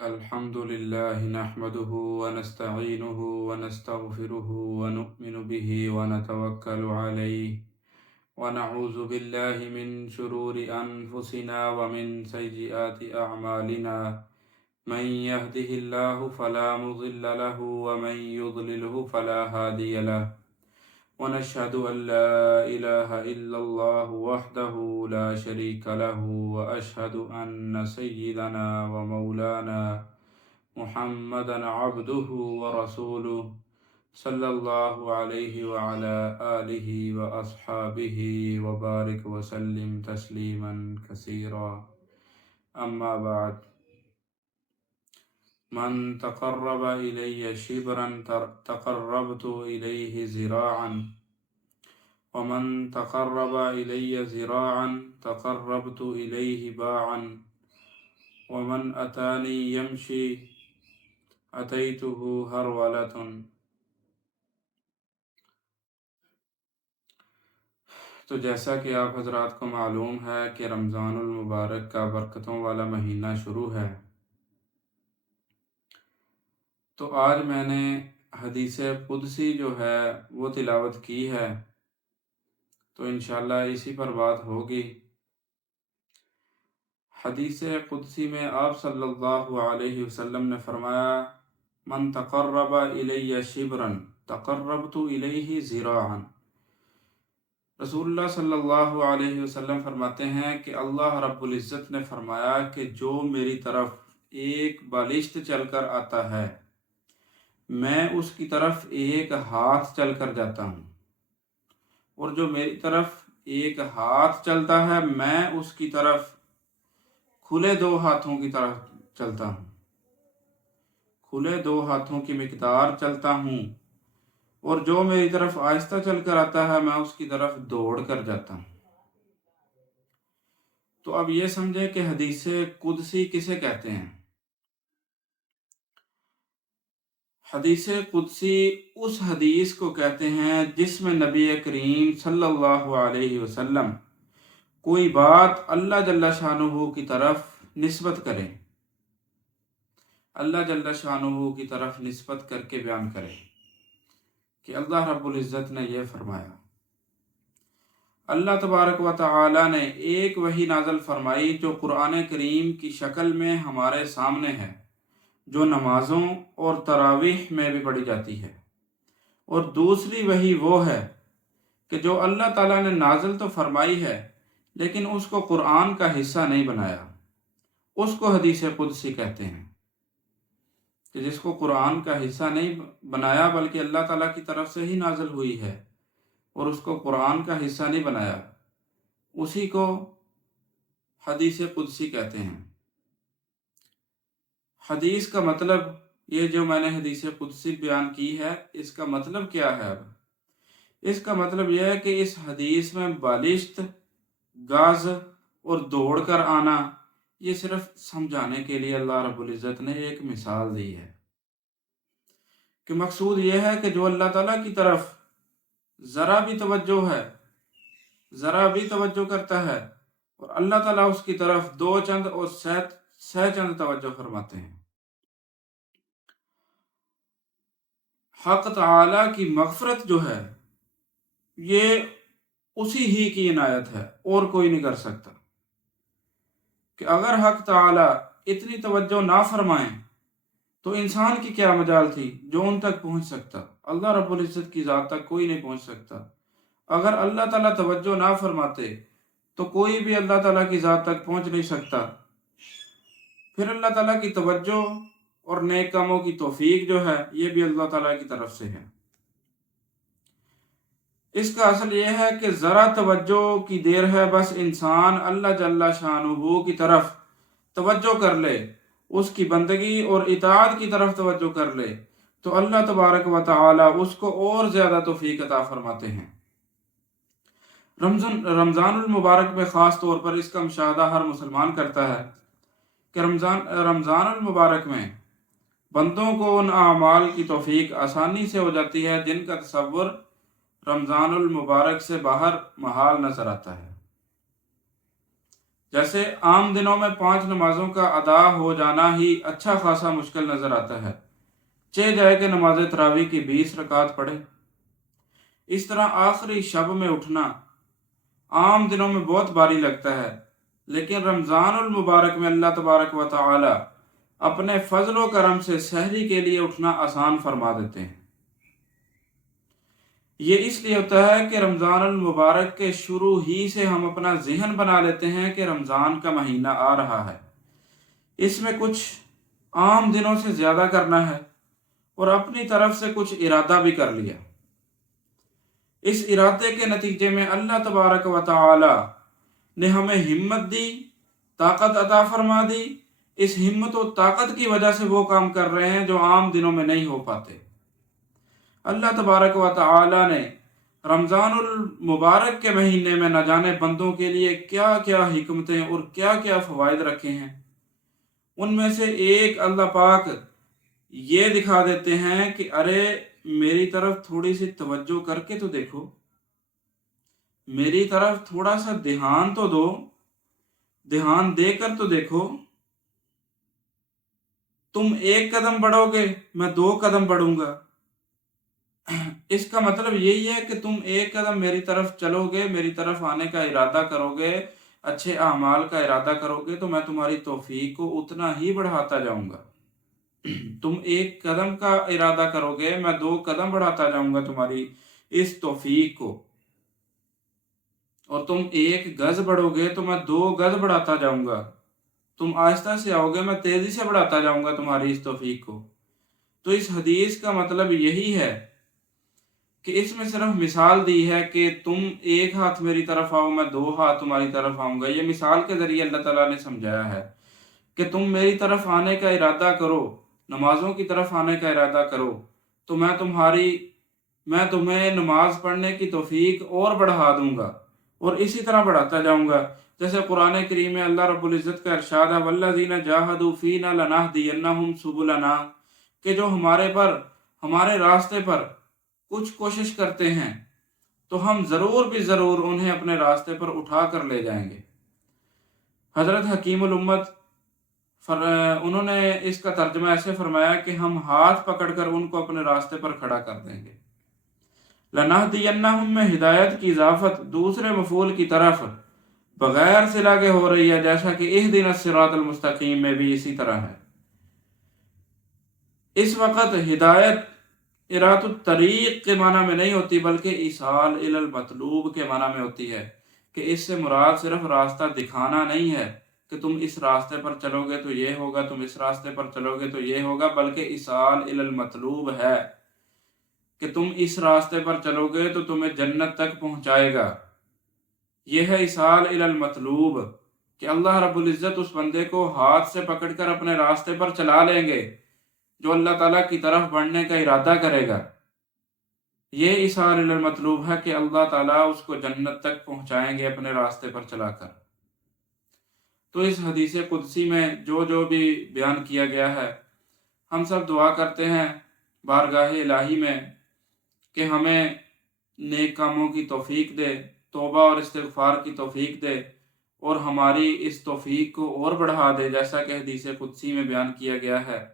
الحمد لله نحمده ونستعينه ونستغفره ونؤمن به ونتوكل عليه ونعوذ بالله من شرور أنفسنا ومن سيئات أعمالنا. من يهده الله فلا مضل له ومن يضلله فلا هادي له. ونشهد أن لا إله إلا الله وحده لا شريك له وأشهد أن سيدنا ومولانا محمدا عبده ورسوله صلى الله عليه وعلى آله وأصحابه وبارك وسلم تسليما كثيرا. أما بعد، من تقرب إلي شبرا تقربت إليه ذراعا، ومن تقرب إلي ذراعا تقربت إليه باعا، ومن أتاني يمشي أتيته هرولة. تو جیسا کہ آپ حضرات کو معلوم ہے کہ رمضان المبارک کا برکتوں والا مہینہ شروع ہے، تو آج میں نے حدیث قدسی جو ہے وہ تلاوت کی ہے، تو انشاءاللہ اسی پر بات ہوگی. حدیث قدسی میں آپ صلی اللہ علیہ وسلم نے فرمایا: من تقرب الی شبرا تقربت الیہ ذراعا. رسول اللہ صلی اللہ علیہ وسلم فرماتے ہیں کہ اللہ رب العزت نے فرمایا کہ جو میری طرف ایک بالشت چل کر آتا ہے، میں اس کی طرف ایک ہاتھ چل کر جاتا ہوں، اور جو میری طرف ایک ہاتھ چلتا ہے میں اس کی طرف کھلے دو ہاتھوں کی طرف چلتا ہوں، کھلے دو ہاتھوں کی مقدار چلتا ہوں، اور جو میری طرف آہستہ چل کر آتا ہے میں اس کی طرف دوڑ کر جاتا ہوں. تو اب یہ سمجھے کہ حدیث قدسی کسے کہتے ہیں. حدیث قدسی اس حدیث کو کہتے ہیں جس میں نبی کریم صلی اللہ علیہ وسلم کوئی بات اللہ جل شانہ کی طرف نسبت کریں، اللہ جل شانہ کی طرف نسبت کر کے بیان کریں کہ اللہ رب العزت نے یہ فرمایا. اللہ تبارک و تعالی نے ایک وحی نازل فرمائی جو قرآن کریم کی شکل میں ہمارے سامنے ہے، جو نمازوں اور تراویح میں بھی پڑھی جاتی ہے، اور دوسری وحی وہ ہے کہ جو اللہ تعالیٰ نے نازل تو فرمائی ہے لیکن اس کو قرآن کا حصہ نہیں بنایا، اس کو حدیث قدسی کہتے ہیں. کہ جس کو قرآن کا حصہ نہیں بنایا بلکہ اللہ تعالیٰ کی طرف سے ہی نازل ہوئی ہے اور اس کو قرآن کا حصہ نہیں بنایا، اسی کو حدیث قدسی کہتے ہیں. حدیث کا مطلب، یہ جو میں نے حدیث قدسی بیان کی ہے، اس کا مطلب کیا ہے؟ اب اس کا مطلب یہ ہے کہ اس حدیث میں بالشت، گاز اور دوڑ کر آنا، یہ صرف سمجھانے کے لیے اللہ رب العزت نے ایک مثال دی ہے کہ مقصود یہ ہے کہ جو اللہ تعالیٰ کی طرف ذرا بھی توجہ ہے، ذرا بھی توجہ کرتا ہے، اور اللہ تعالیٰ اس کی طرف دو چند اور سہ چند توجہ فرماتے ہیں. حق تعالیٰ کی مغفرت جو ہے یہ اسی ہی کی عنایت ہے، اور کوئی نہیں کر سکتا. کہ اگر حق تعالیٰ اتنی توجہ نہ فرمائیں تو انسان کی کیا مجال تھی جو ان تک پہنچ سکتا. اللہ رب العزت کی ذات تک کوئی نہیں پہنچ سکتا. اگر اللہ تعالیٰ توجہ نہ فرماتے تو کوئی بھی اللہ تعالیٰ کی ذات تک پہنچ نہیں سکتا. پھر اللہ تعالیٰ کی توجہ اور نیک کاموں کی توفیق جو ہے یہ بھی اللہ تعالیٰ کی طرف سے ہے. اس کا اصل یہ ہے کہ ذرا توجہ کی دیر ہے، بس انسان اللہ جل شانہ کی طرف توجہ کر لے، اس کی بندگی اور اطاعت کی طرف توجہ کر لے تو اللہ تبارک و تعالی اس کو اور زیادہ توفیق عطا فرماتے ہیں. رمضان المبارک میں خاص طور پر اس کا مشاہدہ ہر مسلمان کرتا ہے کہ رمضان المبارک میں بندوں کو ان اعمال کی توفیق آسانی سے ہو جاتی ہے جن کا تصور رمضان المبارک سے باہر محال نظر آتا ہے. جیسے عام دنوں میں 5 نمازوں کا ادا ہو جانا ہی اچھا خاصا مشکل نظر آتا ہے، چہ جائے کہ نماز تراویح کی 20 رکعت پڑھے۔ اس طرح آخری شب میں اٹھنا عام دنوں میں بہت بھاری لگتا ہے، لیکن رمضان المبارک میں اللہ تبارک و تعالی اپنے فضل و کرم سے سحری کے لیے اٹھنا آسان فرما دیتے ہیں۔ یہ اس لیے ہوتا ہے کہ رمضان المبارک کے شروع ہی سے ہم اپنا ذہن بنا لیتے ہیں کہ رمضان کا مہینہ آ رہا ہے، اس میں کچھ عام دنوں سے زیادہ کرنا ہے، اور اپنی طرف سے کچھ ارادہ بھی کر لیا۔ اس ارادے کے نتیجے میں اللہ تبارک و تعالی نے ہمیں ہمت دی، طاقت عطا فرما دی۔ اس ہمت و طاقت کی وجہ سے وہ کام کر رہے ہیں جو عام دنوں میں نہیں ہو پاتے۔ اللہ تبارک و تعالی نے رمضان المبارک کے مہینے میں نہ جانے بندوں کے لیے کیا کیا حکمتیں اور کیا کیا فوائد رکھے ہیں۔ ان میں سے ایک اللہ پاک یہ دکھا دیتے ہیں کہ ارے میری طرف تھوڑی سی توجہ کر کے تو دیکھو، میری طرف تھوڑا سا دھیان تو دو، دھیان دے کر تو دیکھو۔ تم 1 قدم بڑھو گے، میں 2 قدم بڑھوں گا۔ اس کا مطلب یہی ہے کہ تم 1 قدم میری طرف چلو گے، میری طرف آنے کا ارادہ کرو گے، اچھے اعمال کا ارادہ کرو گے، تو میں تمہاری توفیق کو اتنا ہی بڑھاتا جاؤں گا۔ تم 1 قدم کا ارادہ کرو گے، میں 2 قدم بڑھاتا جاؤں گا تمہاری اس توفیق کو، اور تم 1 گز بڑھو گے تو میں 2 گز بڑھاتا جاؤں گا۔ تم آہستہ سے آؤ گے، میں تیزی سے بڑھاتا جاؤں گا تمہاری اس توفیق کو۔ تو اس حدیث کا مطلب یہی ہے کہ اس میں صرف مثال دی ہے کہ تم 1 ہاتھ میری طرف آؤ، میں 2 ہاتھ تمہاری طرف آؤں گا۔ یہ مثال کے ذریعے اللہ تعالیٰ نے سمجھایا ہے کہ تم میری طرف آنے کا ارادہ کرو، نمازوں کی طرف آنے کا ارادہ کرو، تو میں تمہیں نماز پڑھنے کی توفیق اور بڑھا دوں گا، اور اسی طرح بڑھاتا جاؤں گا۔ جیسے قرآن کریم میں اللہ رب العزت کا ارشاد ہے وَالَّذِينَ جَاهَدُوا فِينَا لَنَهْدِيَنَّهُمْ سُبُلَنَا، کہ جو ہمارے راستے پر کچھ کوشش کرتے ہیں تو ہم ضرور بھی ضرور انہیں اپنے راستے پر اٹھا کر لے جائیں گے۔ حضرت حکیم الامت انہوں نے اس کا ترجمہ ایسے فرمایا کہ ہم ہاتھ پکڑ کر ان کو اپنے راستے پر کھڑا کر دیں گے۔ لَنَهْدِيَنَّهُمْ میں ہدایت کی اضافت دوسرے مفعول کی طرف بغیر صلہ کے ہو رہی ہے، جیسا کہ اهدنا الصراط المستقیم میں بھی اسی طرح ہے۔ اس وقت ہدایت ارات الطریق کے معنی میں نہیں ہوتی، بلکہ ایصال الی المطلوب کے معنی میں ہوتی ہے، کہ اس سے مراد صرف راستہ دکھانا نہیں ہے کہ تم اس راستے پر چلو گے تو یہ ہوگا، تم اس راستے پر چلو گے تو یہ ہوگا، بلکہ ایصال الی المطلوب ہے کہ تم اس راستے پر چلو گے تو تمہیں جنت تک پہنچائے گا۔ یہ ہے ایصال الی المطلوب، کہ اللہ رب العزت اس بندے کو ہاتھ سے پکڑ کر اپنے راستے پر چلا لیں گے جو اللہ تعالیٰ کی طرف بڑھنے کا ارادہ کرے گا۔ یہ ایصال الی المطلوب ہے کہ اللہ تعالیٰ اس کو جنت تک پہنچائیں گے اپنے راستے پر چلا کر۔ تو اس حدیث قدسی میں جو بھی بیان کیا گیا ہے، ہم سب دعا کرتے ہیں بارگاہ الہی میں کہ ہمیں نیک کاموں کی توفیق دے، توبہ اور استغفار کی توفیق دے، اور ہماری اس توفیق کو اور بڑھا دے، جیسا کہ حدیث قدسی میں بیان کیا گیا ہے